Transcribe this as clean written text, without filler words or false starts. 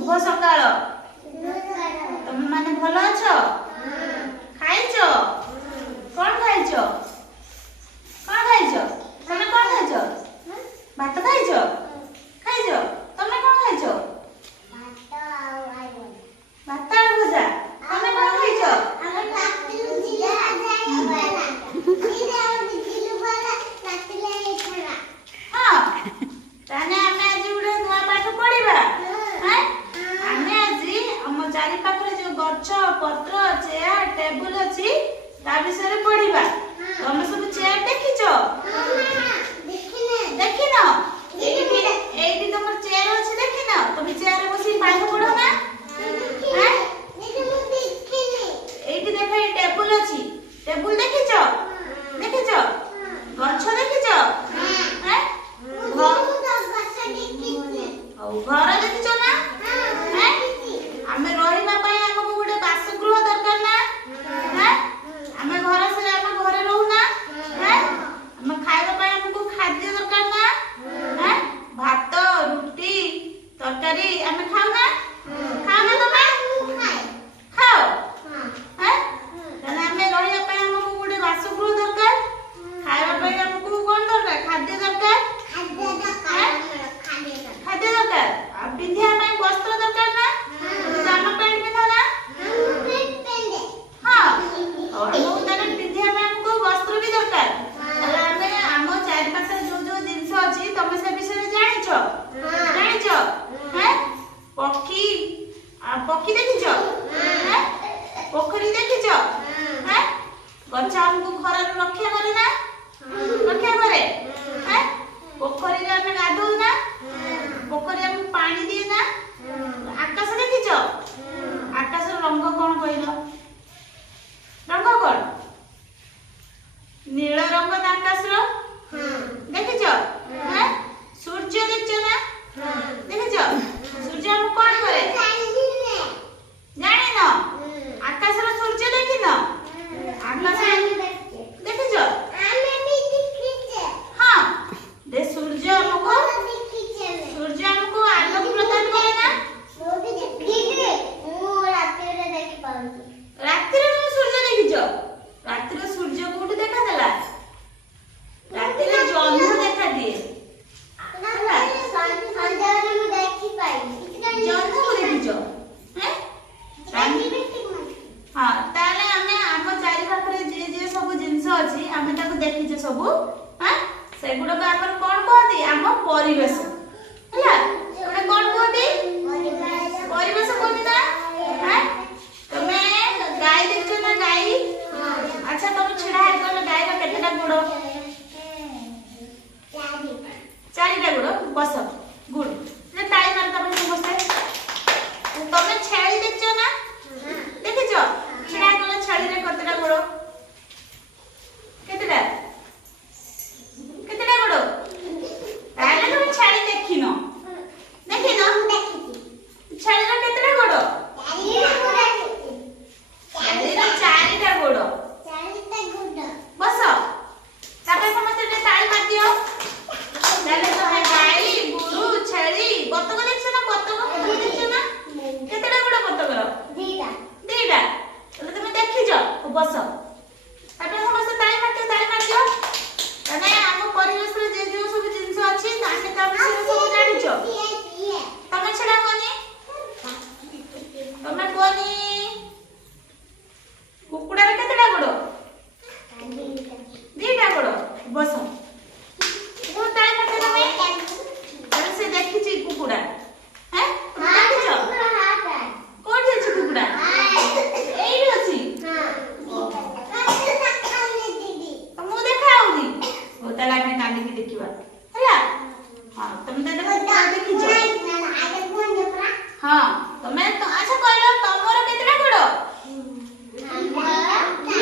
शुभ सकाळ। तुम माने भल अछ? खाइछ? कौन खाइछ? कौन खाइछ? तमे कौन खाइछ? भात खाइछ? खाइछ? तमे कौन खाइछ? भात आलू भजा। तमे कौन खाइछ? हाँ ताने आमे आज उडे नुआ पाठ पढिबा। हैं आमे आज हम चारि पाखरे जो गछ पत्र चेयर टेबुल अछि ता विषय पढिबा। तमे सब चेयर देखिछ? देखिन? एइटी तमर चेयर अछि देखिन? तमे चेयर रे बसी पाठ पढो ना? हैं एइटी देखो ए टेबुल अछि। टेबुल देखिछ? देखिछ? गछ देखिछ? हैं घर देखिछ ना? हैं आमे रहिबा पई हमको गोटे बासगृह दरकार ना? हैं आमे घर से आमे घरे रहू ना? हैं आमे खाइबा पई हमको खाद्य दरकार ना? हैं भात रोटी तरकारी आमे खाऊ ना? खाऊ ना तमे? खाओ हैं ताने आमे रहिबा पई हमको गोटे बासगृह दरकार। खाइबा पई हमको कोन दरकार? खाद्य दरकार। खाद्य दरकार। आ पिंधिया पई वस्त्र दरकार ना? जामा पैंट पिंधा ना? हाँ और मो ताने पिंधिया पई हमको वस्त्र भी दरकार। ताले आमे आमो चारि पाखरे जो जो जिंस अछि तमे से विषय जानिछ? जानिछ? हैं पक्षी पक्षी देखिछ? हैं पोखरी देखिछ? हैं गछ हमको खरा रक्षा करे ना? रक्षा करे। हैं पोखरी रे आमे गाधौ ना? पोखरी हम पानी दिए